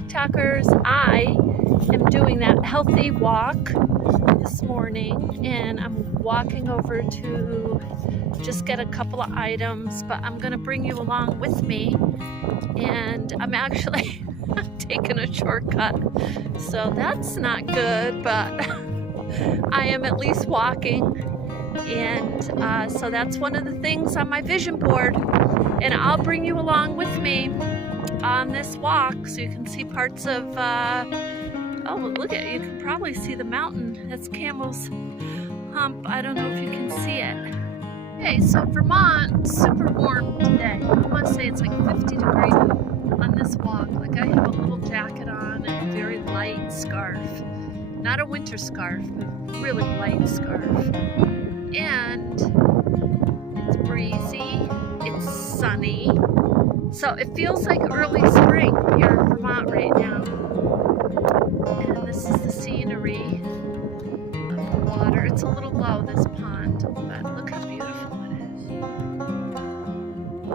TikTokers. I am doing that healthy walk this morning, and I'm walking over to just get a couple of items, but I'm gonna bring you along with me, and I'm actually taking a shortcut, so that's not good, but I am at least walking, and so that's one of the things on my vision board, and I'll bring you along with me on this walk so you can see parts of oh, look at, you can probably see the mountain. That's Camel's Hump. I don't know if you can see it. Okay, so Vermont, super warm today. I want to say it's like 50 degrees on this walk. Like, I have a little jacket on and a very light scarf. Not a winter scarf, but really light scarf. And it's breezy, it's sunny. So it feels like early spring here in Vermont right now. And this is the scenery of the water. It's a little low, this pond, but look how beautiful it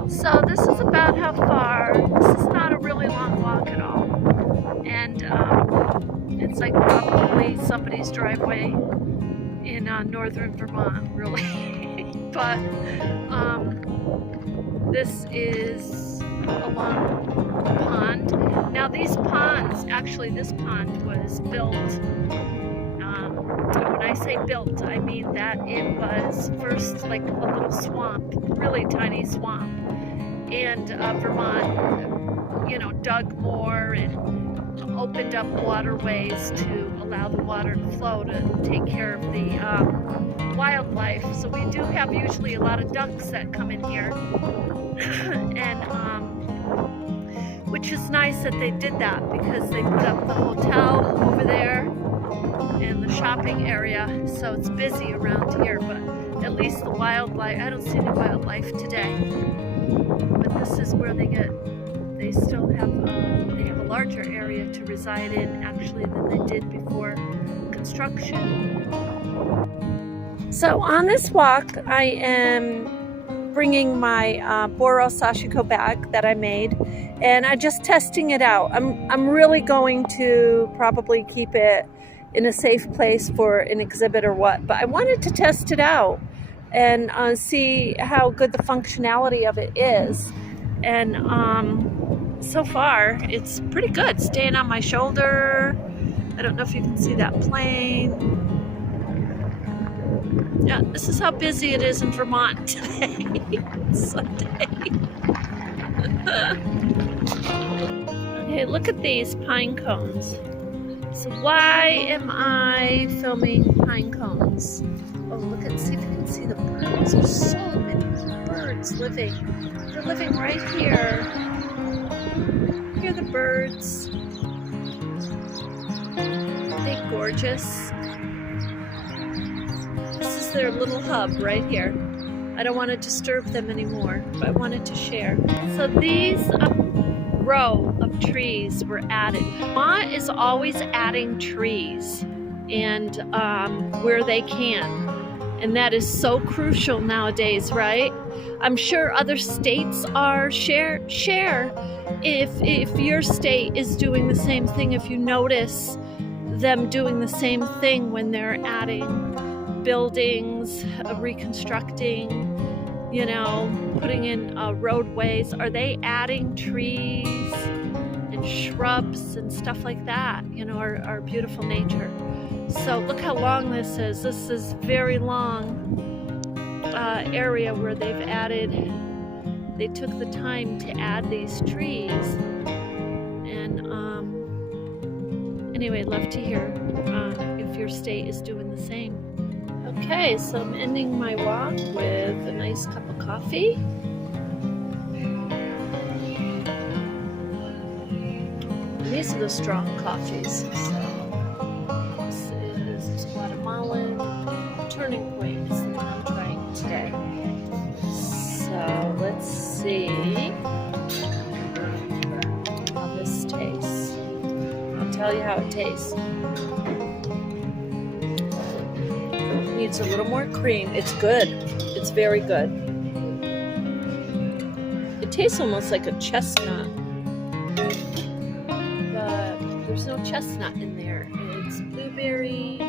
is. So this is about how far. This is not a really long walk at all. And it's like probably somebody's driveway in northern Vermont, really. But this is along the pond. Now these ponds, actually this pond was built, and when I say built, I mean that it was first like a little swamp, really tiny swamp, and Vermont, you know, dug more and opened up waterways to allow the water to flow to take care of the wildlife. So we do have usually a lot of ducks that come in here, and which is nice that they did that, because they put up the hotel over there and the shopping area, so it's busy around here, but at least the wildlife, I don't see any wildlife today, but this is where they still have, they have a larger area to reside in actually than they did before construction. So on this walk, I am bringing my Boro Sashiko bag that I made, and I'm just testing it out. I'm really going to probably keep it in a safe place for an exhibit or what, but I wanted to test it out and see how good the functionality of it is. And so far it's pretty good, staying on my shoulder. I don't know if you can see that plane. Yeah, this is how busy it is in Vermont today. Sunday. Okay, look at these pine cones. So why am I filming pine cones? Oh, look at, see if you can see the birds. There's so many birds living. They're living right here. Here are the birds. Aren't they gorgeous? This is their little hub right here. I don't want to disturb them anymore, but I wanted to share. So these row of trees were added. Vermont is always adding trees and where they can, and that is so crucial nowadays, right? I'm sure other states are share if your state is doing the same thing, if you notice them doing the same thing when they're adding buildings, reconstructing, you know, putting in roadways. Are they adding trees and shrubs and stuff like that, you know, our beautiful nature? So look how long this is. This is very long area where they've added, they took the time to add these trees. And anyway, I'd love to hear if your state is doing the same. Okay, so I'm ending my walk with a nice cup of coffee. These are the strong coffees. So this is Guatemalan Turning Point is the one I'm trying today. So let's see how this tastes. I'll tell you how it tastes. Needs a little more cream. It's good. It's very good. It tastes almost like a chestnut, but there's no chestnut in there. It's blueberry,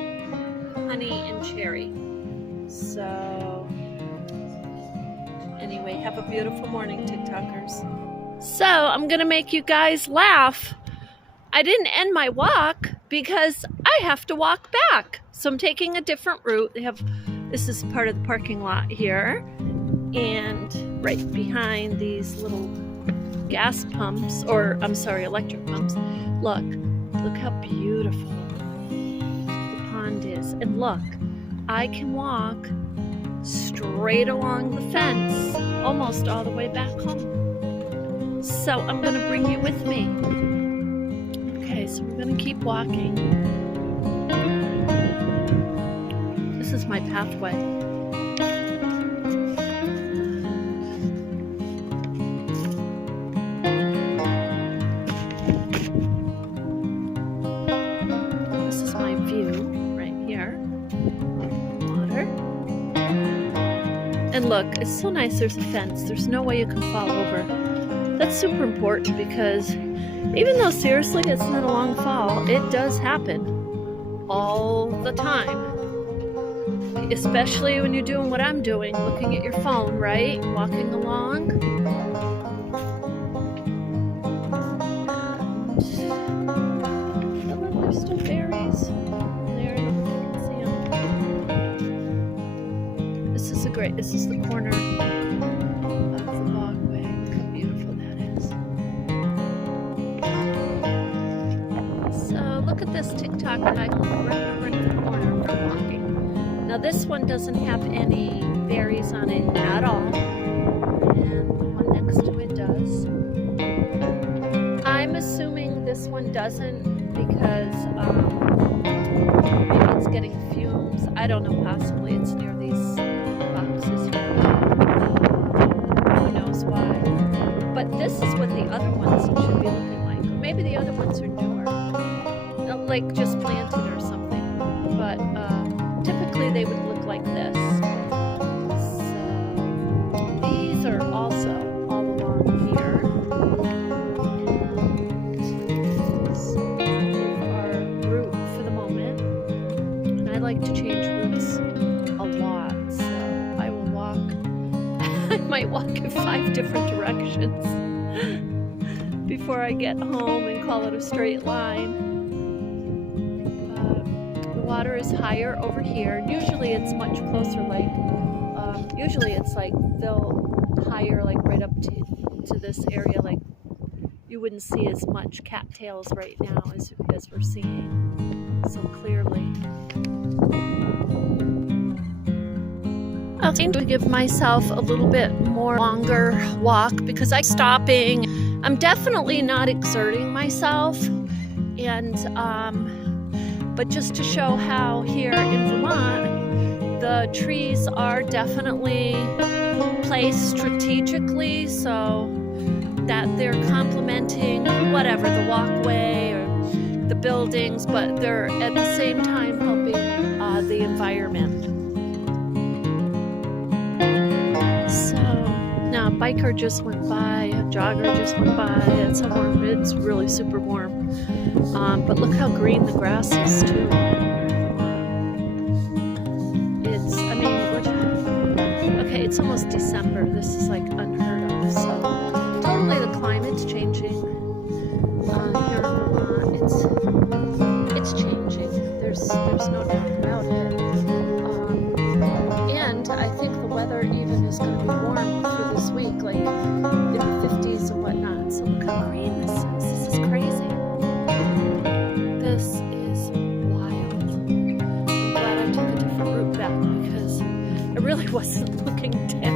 honey, and cherry. So anyway, have a beautiful morning, TikTokers. So I'm gonna make you guys laugh. I didn't end my walk because I have to walk back. So I'm taking a different route. This is part of the parking lot here. And right behind these little gas pumps, or I'm sorry, electric pumps. Look how beautiful the pond is. And look, I can walk straight along the fence, almost all the way back home. So I'm gonna bring you with me. Okay, so we're gonna keep walking. This is my pathway. This is my view right here. Water. And look, it's so nice there's a fence. There's no way you can fall over. That's super important because even though seriously it's not a long fall, it does happen all the time. Especially when you're doing what I'm doing, looking at your phone, right? Walking along. And look, there's still berries there. I don't know if you can see them. This is the corner of the walkway. Look how beautiful that is. So look at this TikTok that I can right in the corner of the walking. Now this one doesn't have any berries on it at all, and the one next to it does. I'm assuming this one doesn't because maybe it's getting fumes. I don't know, possibly it's near these boxes here. Who knows why. But this is what the other ones should be looking like. Or maybe the other ones are newer, like just planted or something. But typically they would look like this. So these are also all along here. So our route for the moment. And I like to change routes a lot. So I will walk. I might walk in 5 different directions before I get home and call it a straight line. Water is higher over here. Usually it's much closer, like usually it's like they'll higher, like right up to this area. Like you wouldn't see as much cattails right now as we're seeing so clearly. I'm going to give myself a little bit more longer walk because I'm stopping. I'm definitely not exerting myself, and but just to show how here in Vermont, the trees are definitely placed strategically so that they're complementing whatever, the walkway or the buildings, but they're at the same time helping the environment. So now a biker just went by, a jogger just went by. It's really super warm. But look how green the grass is too. It's almost December. This is like unheard of. So totally the climate's changing. Here in Vermont, it's changing. There's no doubt about it. And I think the weather even is going to be warm for this week, like in the 50s and whatnot. So look how green this is. This is crazy. This is wild. I'm glad I took a different route back because I really wasn't looking down.